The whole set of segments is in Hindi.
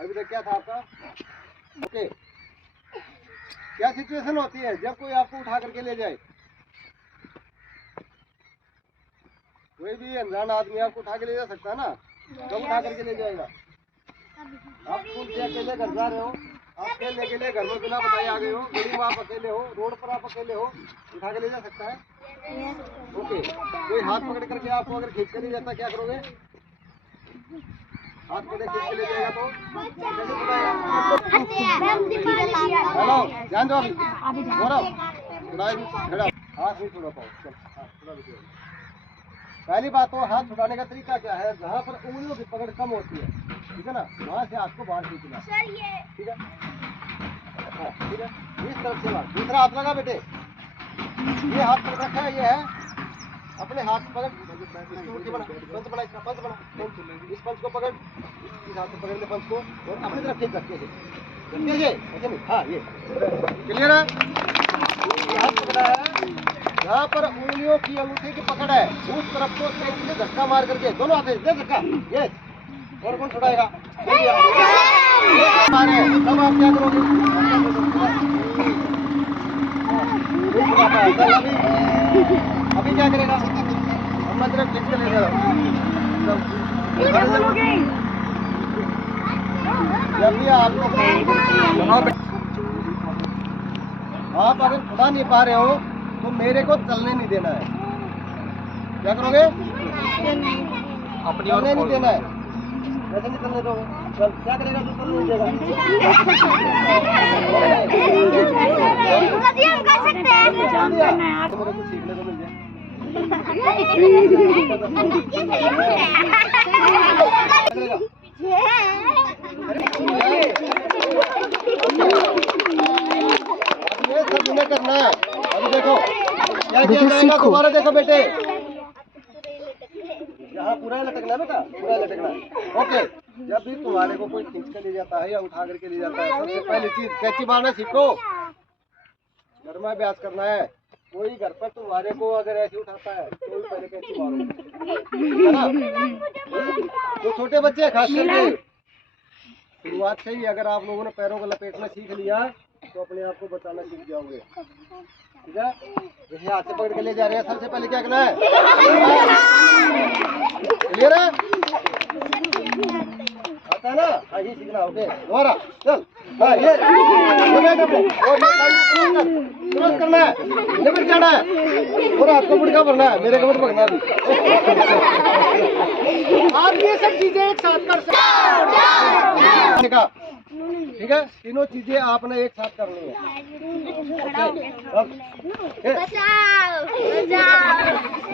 अभी तक क्या था आपका? ओके। क्या सिचुएशन होती है जब कोई आपको उठा करके ले जाए? कोई भी अनजान आदमी आपको उठा के ले जा सकता है ना? कब उठा करके ले जाएगा? आप स्कूल से अकेले घर जा रहे हो, आप खेलने के लिए घर में बिना बताए आ गए हो, गली में आप अकेले हो, रोड पर आप अकेले हो, उठा के ले जा सकता है? ओके। कोई हाथ पकड़ करके आपको अगर खींच कर ले जाता, क्या करोगे? हाथ पकड़ खींच के ले जाएगा तो कैसे छुड़ाएगा? हेलो, ध्यान दो अभी। गौरव, खड़ा हाथ नहीं छुड़ा पाओ। चल, हाथ छुड़ा दो। पहली बात तो हाथ छुड़ाने का तरीका क्या है? जहाँ पर उंगलियों की पकड़ कम होती है, ठीक है ना, वहाँ से हाथ को बाहर खींचना, ठीक है? हाँ, ठीक है। इस तरफ से बाहर। दूसरा हाथ लगा बेटे, ये हाथ पकड़ रखा है, ये है अपने हाथ पकड़, पंच बना, इसका पंच बना, इस पंच को पकड़, इस हाथ से पकड़ ले पंच को और अपनी तरफ खींच रखे ऐसे नहीं। हाँ, ये क्लियर है? ये हाथ पकड़ा है, जहाँ पर उंगलियों की अंगूठे की पकड़ है उस तरफ को तेजी से धक्का मार करके दोनों हाथ दे धक्का। ये और कौन छुड़ाएगा? मारे तब आप क्या करोगे? अभी क्या करेगा? अपना तरफ खींच के ले जाओ। जब भी आप अगर छुड़ा नहीं पा रहे हो तो मेरे को चलने नहीं देना है। क्या करोगे? अपनी चलने नहीं देना है। वैसे नहीं चलने दोगे। चल, क्या करेगा? तो चलने नहीं देगा। मेरे को सीखने को मिल जाए। ये सब इन्हें करना है। अभी देखो क्या किया जाएगा, दोबारा देखो बेटे, यहाँ पूरा लटकना है बेटा, पूरा लटकना है। ओके। जब भी तुम्हारे को कोई खींच कर ले जाता है या उठा करके ले जाता है, सबसे पहली चीज कैची मारना सीखो। घर में अभ्यास करना है। कोई घर पर तुम्हारे को अगर ऐसे उठाता है तो पहले कैची मारो, है ना? तो छोटे बच्चे खास करके शुरुआत से ही अगर आप लोगों ने पैरों को लपेटना सीख लिया तो अपने आप को बचाना सीख जाओगे, ठीक है? जैसे हाथ से पकड़ के ले जा रहे हैं, सबसे पहले क्या करना है? क्लियर है? आता है ना? हाँ, ये सीखना। ओके, दोबारा चल। हाँ, ये तुरंत करना है, लिमिट जाना है और हाथ को मुड़का भरना है, मेरे को मत भगना भी। आप ये सब चीजें एक साथ कर सकते, ठीक है? तीनों चीजें आपने एक साथ करनी है।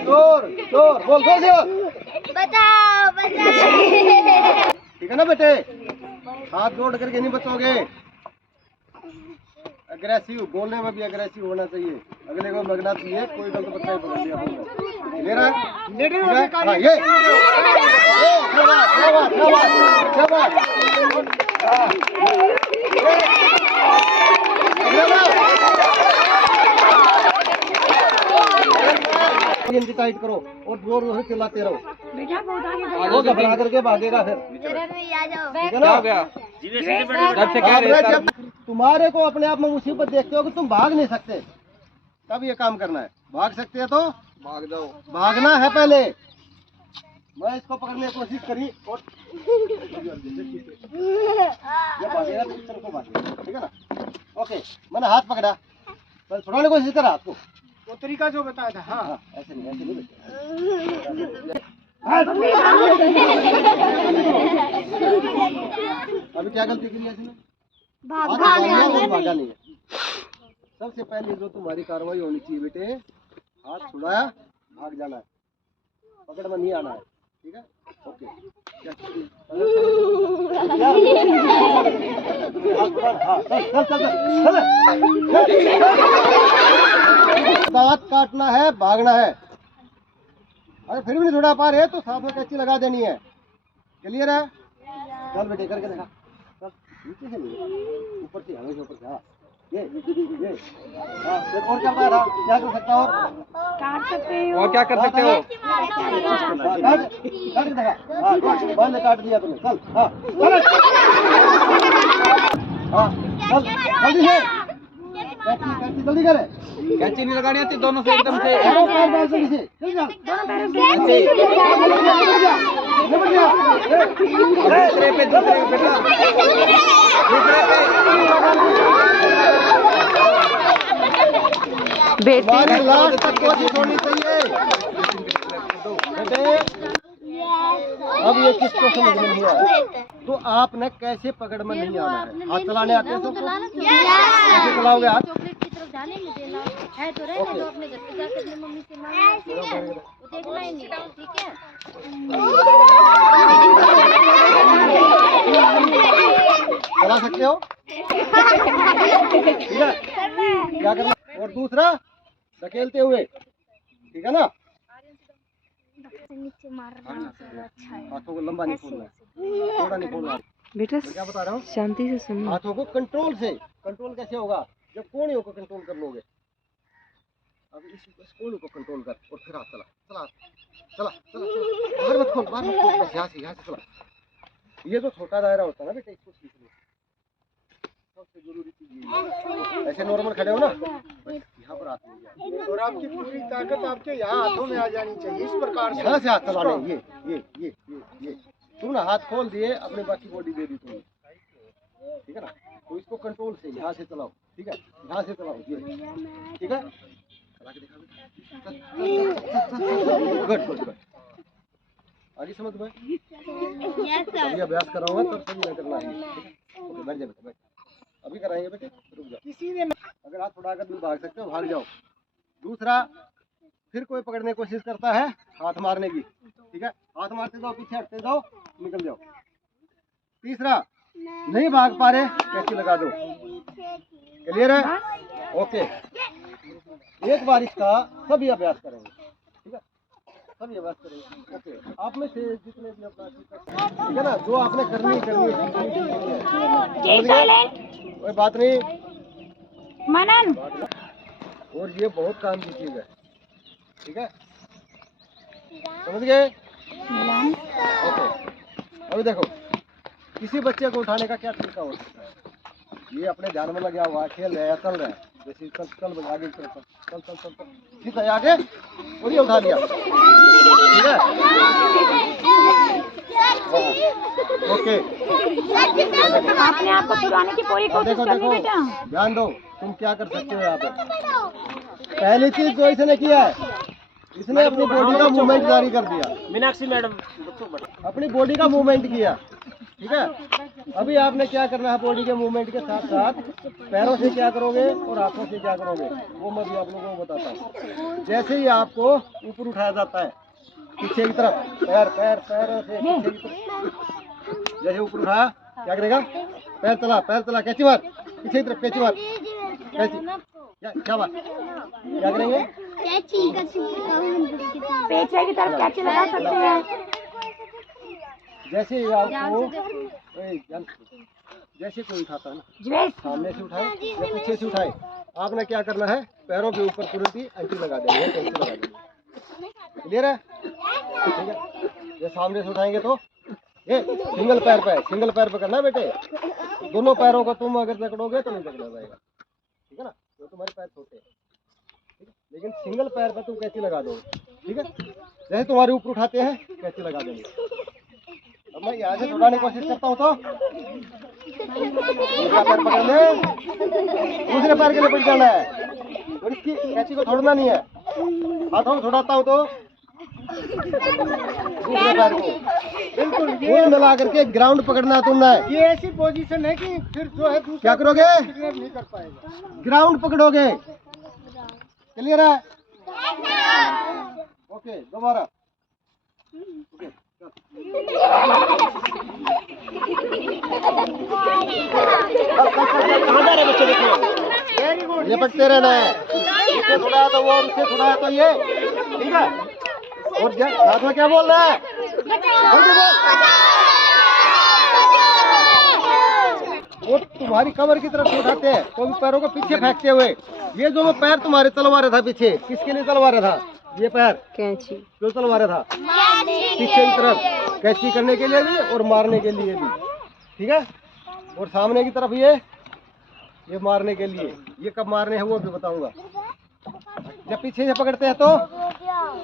जोर जोर बोल, जोर से बचाओ बचाओ, ठीक है ना बेटे? हाथ जोड़ करके नहीं बचोगे। अग्रेसिव बोलने में भी अग्रेसिव होना चाहिए, अगले को लगना चाहिए कोई गलत बच्चा ही पकड़ लिया हमने। क्लियर है? हाँ, ये टाइट करो और जोर जोर से चिल्लाते रहो। वो घबरा करके भागेगा फिर। जब तुम्हारे को अपने आप में मुसीबत देखते हो कि तुम भाग नहीं सकते, तब ये काम करना है। भाग सकते हैं तो भाग जाओ, भागना है पहले। मैं इसको पकड़ने की कोशिश करी और भागेगा तो इस तरफ को भागेगा, ठीक है ना? ओके, मैंने हाथ पकड़ा, तो छुड़ाने की कोशिश करा आपको, वो तरीका जो बताया था। हाँ हाँ, ऐसे नहीं अभी क्या गलती की है? भागा नहीं है। सबसे पहले जो तुम्हारी कार्रवाई होनी चाहिए बेटे, हाथ छुड़ाया, भाग जाना है, पकड़ में नहीं आना है, ठीक है? ओके। दांत काटना है, भागना है। अगर फिर भी नहीं छुड़ा पा रहे तो साथ में कैंची लगा देनी है। क्लियर है? चल बेटे करके देखा। नीचे से नहीं, ऊपर से, हमेशा ऊपर से। हाँ, ये हाँ, और क्या कर रहा? क्या कर सकता हो? काट सकते हो। और क्या कर सकते हो? काट दिया तुमने। चल, हाँ, हाँ जल्दी से कैंची जल्दी करे। कैंची नहीं लगानी आती दोनों से एकदम से। जल्दी से दूसरे पे बेटा दूसरे पे बेटे लास्ट तक कोशिश होनी चाहिए बेटे। अब ये किसको समझ में नहीं आया तो आपने कैसे पकड़ में नहीं आना है। हाथ चलाने आते हैं सबको? कैसे चलाओगे हाथ? चॉकलेट की तरफ जाने में देना है तो रहने दो, अपने घर पे जाकर अपनी मम्मी से मांगना, ठीक है? वो देखना ही नहीं, ठीक है? चला सकते हो ठीक है। क्या करना और दूसरा धकेलते हुए, ठीक है ना? नीचे मारना अच्छा है। हाथों को लंबा नहीं खोलना, थोड़ा नहीं खोलना बेटा। क्या बता रहा हूँ, शांति से सुनो। हाथों को कंट्रोल से। कंट्रोल कैसे होगा जब कोणियों को कंट्रोल कर लोगे। अब इस कोणियों को कंट्रोल कर और फिर हाथ चला चला चला चला चला, बाहर मत खोल, बाहर मत खोल, बस यहाँ से चला। ये तो छोटा दायरा होता है ना बेटा, इसको सीख लो। सबसे जरूरी चीज ये है। ऐसे नॉर्मल खड़े हो ना, बस यहाँ पर हाथ नहीं, और आपकी पूरी ताकत आपके यहाँ हाथों में आ जानी चाहिए। इस प्रकार से यहाँ से हाथ चलाने। ये तुमने हाथ खोल दिए, अपने बाकी बॉडी दे दी तुमने, ठीक है ना? तो इसको कंट्रोल से यहाँ से चलाओ, ठीक है? यहाँ से चलाओ ये, ठीक है? चला के दिखा गुड गुड गुड। आगे समझ में? अभी अभ्यास कराऊंगा तब सभी ना करना है, ठीक है? ओके बैठ जा बेटा, बैठ। अभी कराएंगे बेटे, रुक जाओ। अगर हाथ थोड़ा कर भाग सकते हो भाग जाओ। दूसरा, फिर कोई पकड़ने की कोशिश करता है हाथ मारने की, ठीक है? हाथ मारते जाओ, पीछे हटते जाओ, निकल जाओ। तीसरा, नहीं भाग पा रहे कैंची लगा दो। क्लियर है? ओके। एक बार इसका सभी अभ्यास करेंगे, ठीक है? सभी अभ्यास करेंगे। ओके, आप में से जितने भी अपना ठीक है ना, जो आपने करनी है कोई बात नहीं मनन। और ये बहुत काम की चीज है, ठीक है? समझ गए? ओके। अभी देखो, किसी बच्चे को उठाने का क्या तरीका हो सकता है। ये अपने ध्यान में लगा हुआ खेल रहा है, चल रहा है, जैसे चल आगे चल ठीक है, आगे और ये उठा लिया, ठीक है? ओके। आपने आपको छुड़ाने की पूरी कोशिश करनी बेटा। ध्यान दो, तुम क्या कर सकते हो यहाँ पे। पहली चीज जो इसने किया है, इसने अपनी बॉडी का मूवमेंट जारी कर दिया। मीनाक्षी मैडम अपनी बॉडी का मूवमेंट किया, ठीक है? अभी आपने क्या करना है, बॉडी के मूवमेंट के साथ साथ पैरों से क्या करोगे और हाथों से क्या करोगे, वो मैं भी आप लोगों को बताता हूँ। जैसे ही आपको ऊपर उठाया जाता है पीछे की तरफ, पैरों से पीछे की तरफ, जैसे ऊपर उठाया क्या करेगा, पैर चला कैची मार, पीछे की तरफ कैची मार, कैची क्या बात, क्या करेंगे, पीछे की तरफ कैची लगा सकते हैं। जैसे आपको जैसे कोई उठाता है ना, सामने से उठाए या पीछे से उठाए, आपने क्या करना है, पैरों के ऊपर तुरंत ही एंटी लगा देंगे, एंटी लगा देंगे। क्लियर है? ठीक है। ये सामने से उठाएंगे तो ये सिंगल पैर पे करना है बेटे। दोनों पैरों को तुम अगर जकड़ोगे तो नहीं जकड़ा जाएगा, ठीक है ना? तो तुम्हारे पैर छोटे हैं, ठीक है? लेकिन सिंगल पैर पे तुम कैची लगा दो, ठीक है? जैसे तुम्हारे ऊपर उठाते हैं कैची लगा देंगे। अब मैं यहाँ से छुड़ाने की कोशिश करता हूँ तो दूसरा पैर पकड़ ले, दूसरे पैर के लिए पड़ जाना है और इसकी कैची को छोड़ना नहीं है। हाथों में छुड़ाता हूँ तो दूसरे पैर को बिल्कुल गोल मिला करके ग्राउंड पकड़ना है तुमने। ये ऐसी पोजीशन है कि फिर जो है क्या करोगे, नहीं कर पाएगा, ग्राउंड पकड़ोगे। क्लियर है? ओके, दोबारा ओके। ये पकते रहना है, इससे छुड़ाया तो वो, उससे छुड़ाया तो ये, ठीक है? और साथ में क्या बोल रहा है, वो तुम्हारी कमर की तरफ उठाते हैं तो भी पैरों को पीछे फेंकते हुए। ये जो पैर तुम्हारे चलवा रहा था पीछे, किसके लिए चलवा रहा था, ये पैर कैंची क्यों चलवा रहा था, पीछे की तरफ कैंची करने के लिए भी और मारने के लिए भी, ठीक है? और सामने की तरफ ये ये मारने के लिए। ये कब मारने हैं वो भी बताऊंगा। जब पीछे से पकड़ते हैं तो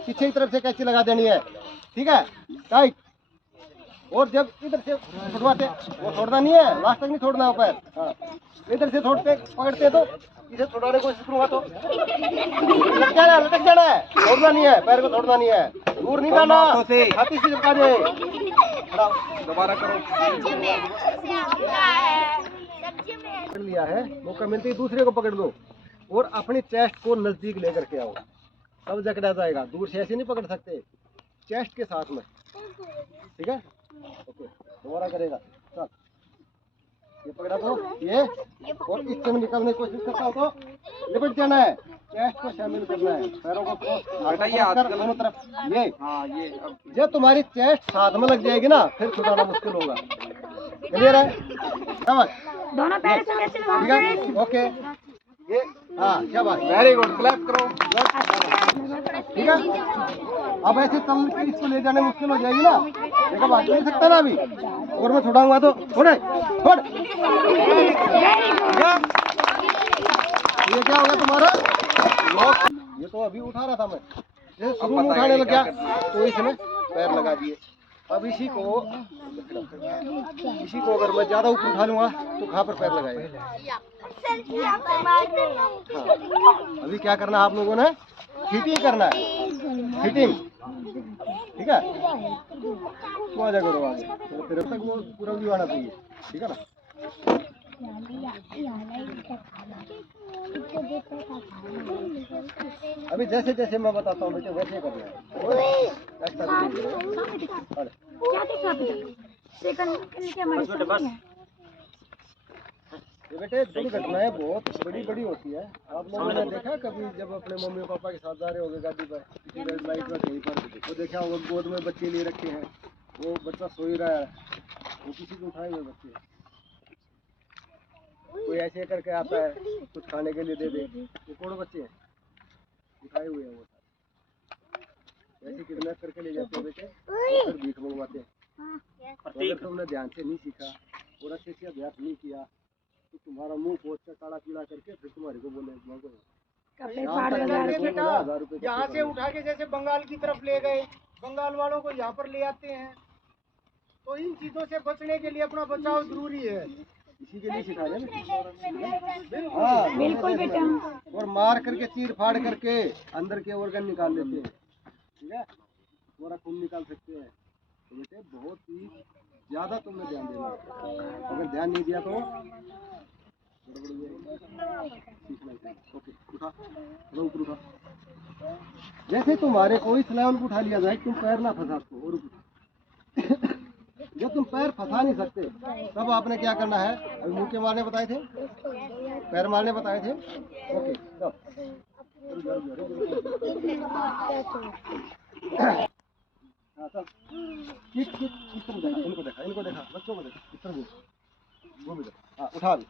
पीछे की तरफ से कैंची लगा देनी है, ठीक है, टाइट। और जब इधर से छुड़वाते वो छोड़ना नहीं है, लास्ट तक नहीं छोड़ना है पैर। हाँ, इधर से छोड़ते पकड़ते तो इसे छुड़ाने की कोशिश करूंगा तो लटक जाना है, छोड़ना नहीं है, पैर को छोड़ना नहीं है, दूर नहीं जाना, छाती से चिपका दे। दोबारा करो। पकड़ लिया है, मौका मिलते ही दूसरे को पकड़ लो और अपनी चेस्ट को नजदीक लेकर के आओ, तब जकड़ा जाएगा। दूर से ऐसे नहीं पकड़ सकते, चेस्ट के साथ में, ठीक है। ओके, दोबारा करेगा। चल, ये पकड़ा तो ये, और इससे में निकालने की कोशिश करता हो तो लिपट जाना है, चेस्ट को शामिल करना है, पैरों को हटाइए हाथ कर दोनों तरफ। ये हाँ ये अब जब तुम्हारी चेस्ट साथ में लग जाएगी ना, फिर छुड़ाना मुश्किल होगा। क्लियर है? समझ? दोनों पैर से कैसे ठीक लगाओगे? है, ओके। ये हाँ, शाबाश, वेरी गुड, क्लैप करो। ठीक है। अब ऐसे तल के इसको ले जाने मुश्किल हो जाएगी ना, देखो बात नहीं सकता ना अभी, और मैं छुड़ाऊंगा तो छोड़। ये क्या हो गया तुम्हारा लॉक? ये तो अभी उठा रहा था मैं, जैसे शुरू में उठाने लग गया तो इसमें पैर लगा दिए। अब इसी को अगर मैं ज्यादा ऊपर उठा लूंगा तो कहाँ पर पैर लगाएगा? हाँ, अभी क्या करना है आप लोगों ने? फिटिंग करना है, फिटिंग, ठीक है। तो आजा करो आगे, तेरे तक वो पूरा व्यू आना चाहिए, ठीक है ना। अभी जैसे जैसे मैं बताता हूँ बेटे वैसे करना है। क्या देखा अभी? सेकंड क्या हमारी ये बेटे दुर्घटनाएं बहुत बड़ी बड़ी होती है। आप लोगों ने देखा कभी जब अपने मम्मी पापा के साथ जा रहे होंगे गाड़ी पर, किसी रेड लाइट में कहीं पर, वो देखा होगा गोद में बच्चे लिए रखे हैं, वो बच्चा सो ही रहा है, वो किसी को उठाए हुए बच्चे, कोई ऐसे करके आता है कुछ खाने के लिए दे दे, ये कौन बच्चे हैं उठाए हुए हैं, वो ऐसे किडनैप करके ले जाते हैं बेटे, फिर भीख मंगवाते हैं। अगर तुमने ध्यान से नहीं सीखा और अच्छे से अभ्यास नहीं किया तो तुम्हारा मुंह पोछ कर काला पीला करके फिर तुम्हारे को बोले कपड़े फाड़ लगा रखे। 1000 रुपए यहाँ से उठा के जैसे बंगाल की तरफ ले गए, बंगाल वालों को यहाँ पर ले आते हैं, तो इन चीजों से बचने के लिए अपना बचाव जरूरी है। इसी के लिए सिखा रहे हैं। हाँ बिल्कुल बेटा। और मार करके चीर फाड़ करके अंदर के ऑर्गन निकाल लेते हैं, ठीक है, पूरा खून निकाल सकते हैं। तो बेटे बहुत ही ज्यादा तुमने ध्यान देना, अगर ध्यान नहीं दिया तो ओके, उठा ऊपर उठा। जैसे तुम्हारे कोई स्लैब को उठा लिया जाए, तुम पैर ना फंसा को और उठा। जब तुम पैर फंसा नहीं सकते तब आपने क्या करना है? अभी मुंह के मारने बताए थे, पैर मारने बताए थे, ओके। इनको देखा बच्चों को देखा, उठा भी।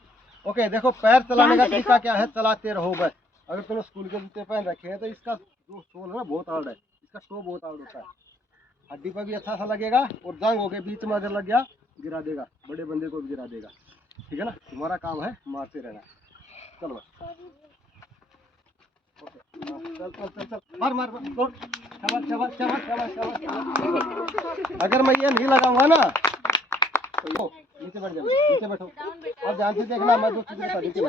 ओके, देखो पैर चलाने का तरीका क्या है, चलाते रहो बस। अगर तुमने स्कूल के जूते पहन रखे हैं तो इसका जो सोल है ना बहुत हार्ड है, इसका टो बहुत हार्ड होता है, हड्डी पर भी अच्छा सा लगेगा और जंग के बीच में अगर लग गया गिरा देगा, बड़े बंदे को भी गिरा देगा, ठीक है ना। तुम्हारा काम है मारते रहना, चलो बस। ओके, चल चल चल चल, मार मार मार, शाबाश शाबाश शाबाश शाबाश शाबाश। अगर मैं ये नहीं लगाऊंगा ना तो नीचे बैठ जाओ, नीचे बैठो और ध्यान से देखना, मैं जो चीज बता नीचे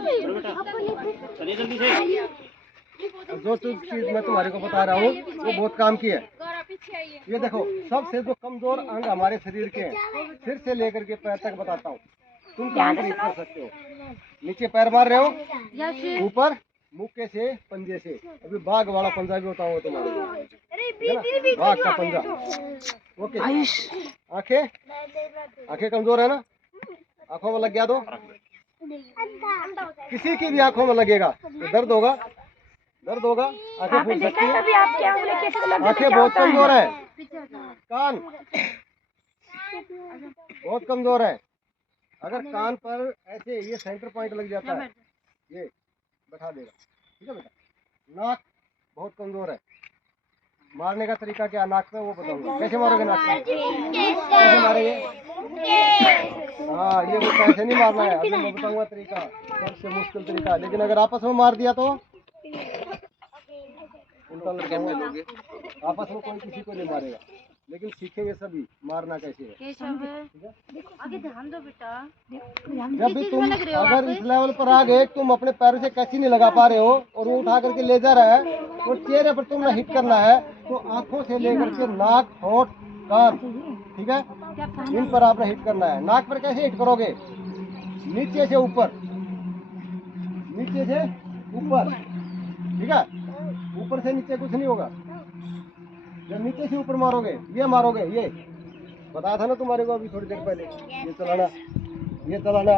जो चीज मैं तुम्हारे को बता रहा हूँ वो बहुत काम की है। ये देखो, सबसे जो कमजोर अंग हमारे शरीर के हैं, सिर से लेकर के पैर तक बताता हूँ, तुम काम कर सकते हो। नीचे पैर मार रहे हो, ऊपर मुक्के से पंजे से, अभी बाघ वाला पंजा भी होता हो तुम्हारे, बाघ का पंजा। ओके, आंखें कमजोर है ना, आंखों में लग गया तो किसी की भी आंखों में लगेगा तो दर्द होगा, दर्द होगा, आंखें फूट सकती है, आंखें बहुत कमजोर है, कान बहुत कमजोर है। अगर कान पर ऐसे ये सेंटर पॉइंट लग जाता है, ये बैठा देगा, ठीक है बेटा। नाक बहुत कमजोर है, मारने का तरीका क्या नाक पे वो बताऊंगा, कैसे मारोगे नाक पे, कैसे मारेंगे? हाँ, ये वो कैसे नहीं मारना है, अभी मैं बताऊंगा तरीका। सबसे मुश्किल तरीका है, लेकिन अगर आपस में मार दिया तो उल्टा लटकाऊंगा। आपस में कोई किसी को नहीं मारेगा, लेकिन सीखेंगे सभी मारना कैसे है। केशव आगे ध्यान दो बेटा। जब भी तुम अगर इस लेवल पर आ गए, तुम अपने पैरों से कैची नहीं लगा पा रहे हो और वो उठा करके ले जा रहा है, तो चेहरे पर तुमने हिट करना है, तो आंखों से लेकर के नाक, होंठ, कान, ठीक है, इन पर आपने हिट करना है। नाक पर कैसे हिट करोगे? नीचे से ऊपर, नीचे से ऊपर, ठीक है, ऊपर से नीचे कुछ नहीं होगा। जब नीचे से ऊपर मारोगे, ये मारोगे, ये बताया था ना तुम्हारे को अभी थोड़ी देर पहले, ये चलाना, ये चलाना,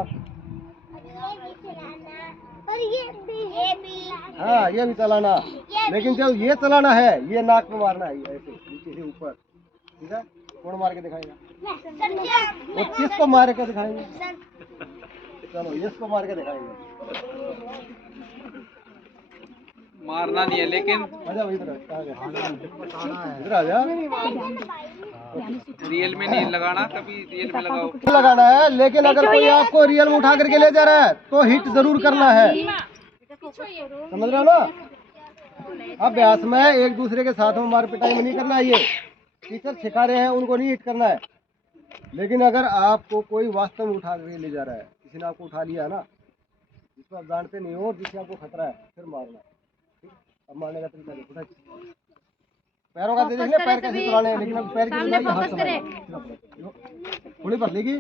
हाँ ये भी चलाना। लेकिन जब ये चलाना है, ये नाक में मारना है, ऐसे नीचे से ऊपर, ठीक है। कौन मार के दिखाएगा? वो किसको मार के दिखाएंगे? चलो इसको मार के दिखाएंगे। मारना नहीं है लेकिन आजा इधर, इधर आ जा। रियल में नहीं लगाना, कभी रियल में लगाओ। लगाना है, लेकिन अगर कोई आपको रियल में उठा करके ले जा रहा है तो हिट जरूर करना है, समझ रहे हो ना? अभ्यास में एक दूसरे के साथ में मार पिटाई में नहीं करना है, ये टीचर सिखा रहे हैं उनको नहीं हिट करना है। लेकिन अगर आपको कोई वास्तव में उठा करके ले जा रहा है, किसी ने आपको उठा लिया ना, जिसको आप जानते नहीं हो, जिससे आपको खतरा है, फिर मारना। अब मारने का तरीका देखो, पैरों का देख ले, पैर कैसे चलाने हैं, लेकिन अब पैर की चलाई हाथ चलाना। थोड़ी भर लेगी,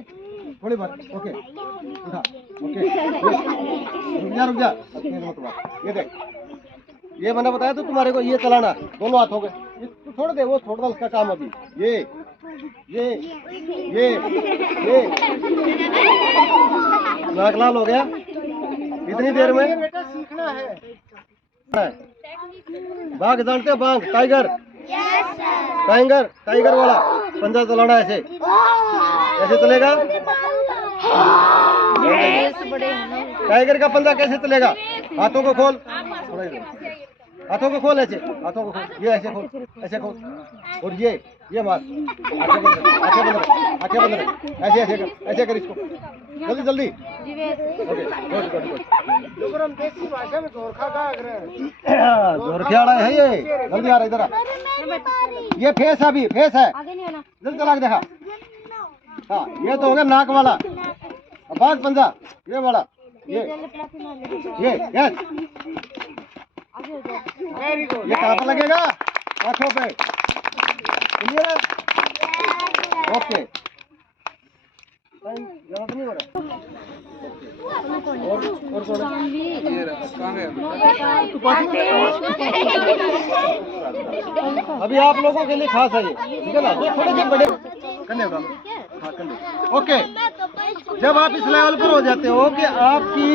थोड़ी भर, ओके उठा, ओके रुक जा, ये देख, ये मैंने बताया तो तुम्हारे को, ये चलाना दोनों हाथों के, तो छोड़ दे, वो छोड़ दे उसका काम अभी। ये नाक लाल हो गया इतनी देर में। बेटा सीखना है। बाघ जानते हो? बाघ, टाइगर, टाइगर, टाइगर वाला पंजा चलाना ऐसे, ऐसे चलेगा। टाइगर का पंजा कैसे चलेगा? हाथों को खोल, हाथों को खोल, ऐसे हाथों को खोल, ये ऐसे खोल, ऐसे खोल, और ये मार, आंखें बंद रख, आंखें बंद रख, ऐसे ऐसे कर, ऐसे कर इसको, जल्दी जल्दी, ओके गुड गुड गुड। तो हम देसी भाषा में गोरखा का आग्रह है। गोरखियाड़ा है ये, जल्दी आ रहा इधर आ। ये फेस है, अभी फेस है, जल्दी चला के देखा। हाँ ये तो हो गया नाक वाला, अब बाघ पंजा ये वाला, ये यस, वेरी गुड। ये कहाँ पर लगेगा? आंखों पे, क्लियर है? ओके, जरूरत नहीं हो रहा। और कौन? ये कहाँ गया? अभी आप लोगों के लिए खास है ये, ठीक है ना? थोड़े से बड़े करने वाला, हाँ करने। ओके, जब आप इस लेवल पर हो जाते हो कि आपकी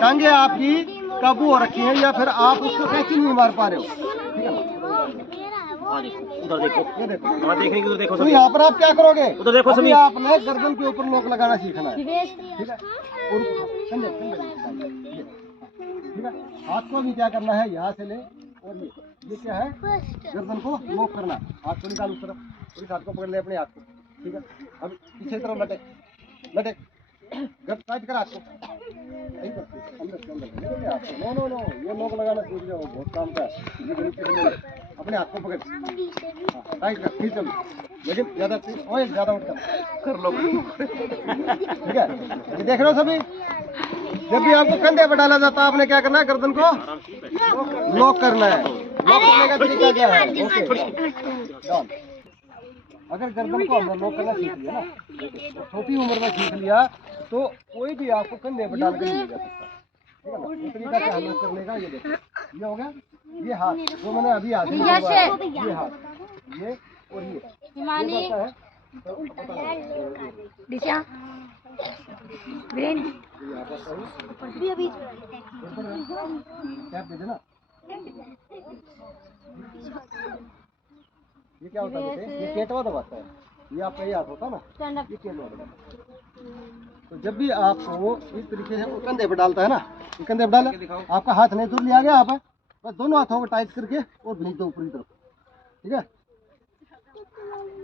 टांगे आपकी काबू हो रखी है, या फिर आप उसको कैसे नहीं मार पा रहे हो, ठीक है ना? उधर देखो, ये देखो, देखने की उधर देखो। तो यहाँ पर आप क्या करोगे? उधर देखो सभी, आपने गर्दन के ऊपर नोक लगाना सीखना है, ठीक है? और ठीक है, हाथ को भी क्या करना है, यहाँ से ले, और ये क्या है, गर्दन को नोक करना, हाथ को निकाल उस तरफ, और इस हाथ को पकड़ ले अपने हाथ को, ठीक है? अब पीछे तरफ लटक, लटक, गर्द टाइट कर हाथ को, अंदर से अंदर, नो नो नो, ये नोक लगाना सीख जाओ, बहुत काम का है। अपने हाथ को पकड़, टाइट कर, खींच, लेकिन ज्यादा ज्यादा उठ कर लो, ठीक है? ये देख रहे हो सभी, जब भी आपको कंधे पर डाला जाता है, आपने क्या करना है, गर्दन को लॉक करना है। लॉक करने का तरीका क्या है? ओके, अगर गर्दन को हमने लॉक करना सीख लिया ना, छोटी उम्र में सीख लिया, तो कोई भी आपको कंधे पर डाल कर नहीं जा सकता, ठीक है ना? ये तरीका क्या है लॉक करने का? ये देखो, ये हो गया, ये हाथ जो मैंने अभी हाथ में ये हाथ, ये और ये करता है, तो पता है दिशा ग्रीन कैप दे देना। ये क्या होता है बेटे? ये केटवा दबाता है, ये आपका ये हाथ होता है ना, ये केटवा दबाता है। तो जब भी आपको इस तरीके से वो कंधे पर डालता है ना, ये कंधे पर डाला, आपका हाथ नहीं दूर लिया गया, आप बस दोनों हाथों को टाइट करके और भेज दो ऊपरी तरफ, ठीक है?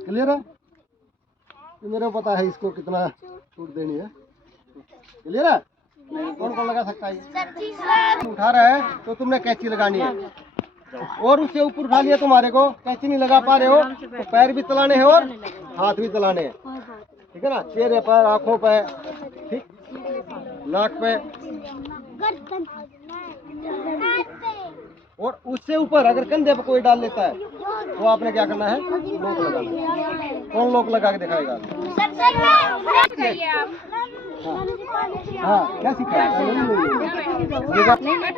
क्लियर है? तो मेरे को पता है इसको कितना छूट देनी है, क्लियर है? कौन कौन लगा सकता है? उठा रहा है तो तुमने कैंची लगानी है, और उससे ऊपर उठा लिया तुम्हारे को, कैंची नहीं लगा पा रहे हो तो पैर भी चलाने हैं और हाथ भी चलाने हैं, ठीक है ना? चेहरे पर, आँखों पे, ठीक, नाक पे, और उससे ऊपर अगर कंधे पर कोई डाल लेता है तो आपने क्या करना है? लॉक लगाना है। कौन लॉक लगा के दिखाएगा? हाँ, क्या सीखा है?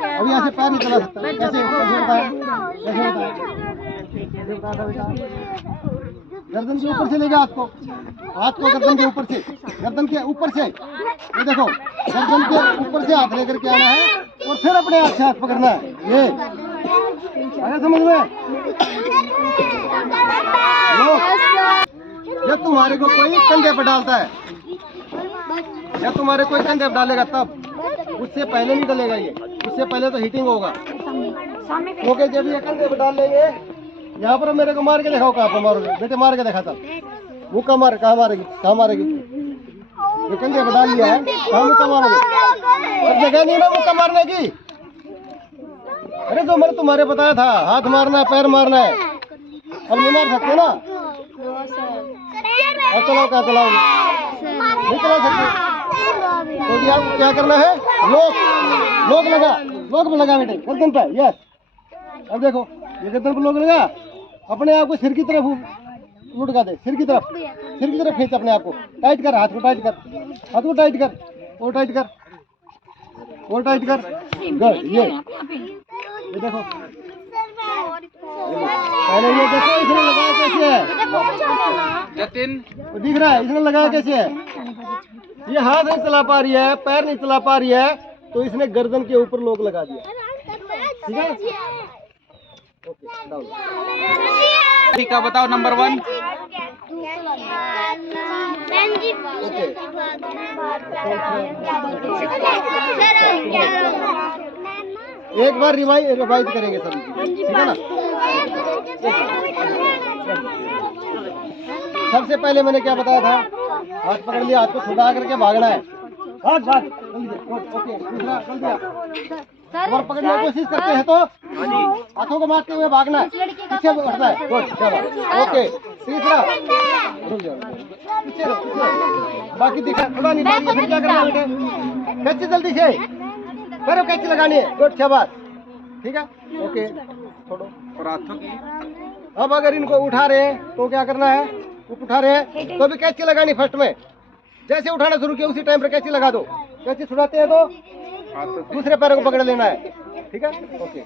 अभी यहाँ से पैर नहीं चला सकता, कैसे होता है? कैसे होता है? गर्दन के ऊपर से लेगा हाथ को, गर्दन के ऊपर से, गर्दन के ऊपर से, ये देखो, गर्दन के ऊपर से हाथ लेकर के आना है और फिर अपने हाथ से हाथ पकड़ना है। ये आया समझ में? जब तुम्हारे को कोई कंधे पर डालता है, जब तुम्हारे कोई कंधे पर डालेगा तब, उससे पहले नहीं डलेगा ये, उससे पहले तो हीटिंग होगा, क्योंकि जब ये कंधे पर डाल लेंगे, यहाँ पर मेरे को मार के दिखाओ, कहाँ पर मारोगे बेटे? मार के दिखा था, वो कहाँ मारेगी? कहाँ मारेगी? ये कंधे पर डाल लिया है, कहाँ मुक्का मारोगे? अब जगह नहीं ना मुक्का मारने की। अरे जो मैंने तुम्हारे बताया था, हाथ मारना है, पैर मारना है, अब नहीं मार सकते ना? अब चलाओ, क्या चलाओगे? नहीं चला सकते तो आपको क्या करना है? लॉक लगा बेटे गर्दन पे। यस, अब देखो ये गर्दन पर लॉक लगा, अपने आप को सिर की तरफ लुढ़का दे, सिर की तरफ खींच अपने आप को, टाइट कर, हाथ को टाइट कर, और टाइट कर, गुड। ये देखो, पहले ये देखो इसने लगाया कैसे है, जतिन दिख रहा है इसने लगाया कैसे है? ये हाथ नहीं चला पा रही है, पैर नहीं चला पा रही है, तो इसने गर्दन के ऊपर लॉक लगा दिया, ठीक है? Okay, down. ठीक है, बताओ नंबर 1। एक बार रिवाइज करेंगे सभी, ठीक है ना? सबसे पहले मैंने क्या बताया था? हाथ पकड़ लिया, हाथ को छुड़ा करके भागना है, भाग जल्दी से। ओके, दूसरा चल दिया, और पकड़ने की कोशिश करते हैं तो हाथों को मारते हुए भागना है, पीछे हटना है, गुड, चलो। ओके, तीसरा रुक जाओ, पीछे बाकी दिखा थोड़ा नहीं, फिर क्या करना है बेटे? कैंची जल्दी से करो, कैंची लगानी है, गुड, शाबाश, ठीक है? ओके, छोड़ो। और हाथों की अब अगर इनको उठा रहे हैं तो क्या करना है? उठा रहे हैं तो भी कैंची लगानी फर्स्ट में, जैसे उठाना शुरू किया उसी टाइम पर कैंची लगा दो। कैंची छुड़ाते हैं तो दूसरे पैर को पकड़ लेना है, ठीक है? ओके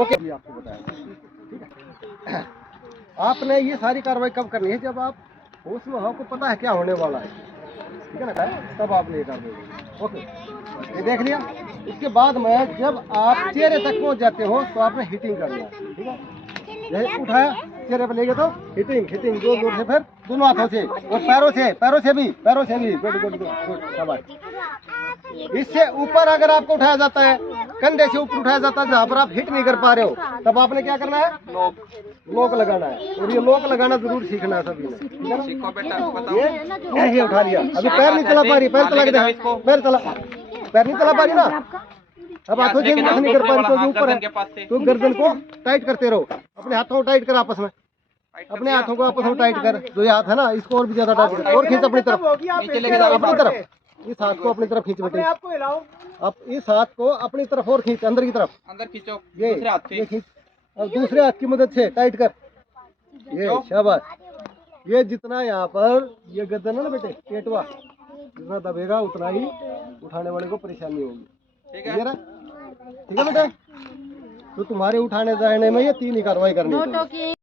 ओके, आपको बताया, ठीक है? आपने ये सारी कार्रवाई कब करनी है? जब आप होश में हो, आपको पता है क्या होने वाला है, ठीक है ना? तब आपने ये कार्रवाई। ओके, ये देख लिया। इसके बाद में जब आप चेहरे तक पहुंच जाते हो तो आपने हीटिंग करना है, ठीक है? जैसे उठाया, चेहरे पर ले गए तो हीटिंग जोर से, फिर दोनों हाथों से और पैरों से भी, गुड, शाबाश। इससे ऊपर अगर आपको उठाया जाता है, कंधे से ऊपर उठाया जाता है, जहाँ पर आप हिट नहीं कर पा रहे हो, तब आपने क्या करना है? लॉक लगाना है, और ये लॉक लगाना जरूर सीखना है सभी ने, ठीक है ना? सीखो बेटा, बताओ। ये उठा लिया, अभी पैर नहीं चला पा रही, पैर चला के देखो, पैर नहीं चला पा रही ना, अब हाथों से नहीं कर पा रही तो ऊपर है, तो गर्दन को टाइट करते रहो, अपने हाथों को टाइट कर आपस में, अपने हाथों को आपस में टाइट कर, जो ये हाथ है ना इसको और भी ज्यादा टाइट कर, और खींच अपनी तरफ, अपनी तरफ, इस हाथ को अपनी तरफ खींच बेटे, अब इस हाथ को अपनी तरफ और खींच, अंदर की तरफ, अंदर खींचो, ये दूसरे हाथ से खींच, अब दूसरे हाथ की मदद से टाइट कर, ये शाबाश। ये जितना यहाँ पर ये गर्दन है ना बेटे, पेटवा जितना दबेगा उतना ही उठाने वाले को परेशानी होगी, ठीक है? ठीक है बेटे? तो तुम्हारे उठाने जाने में ये 3 ही कार्रवाई करनी है।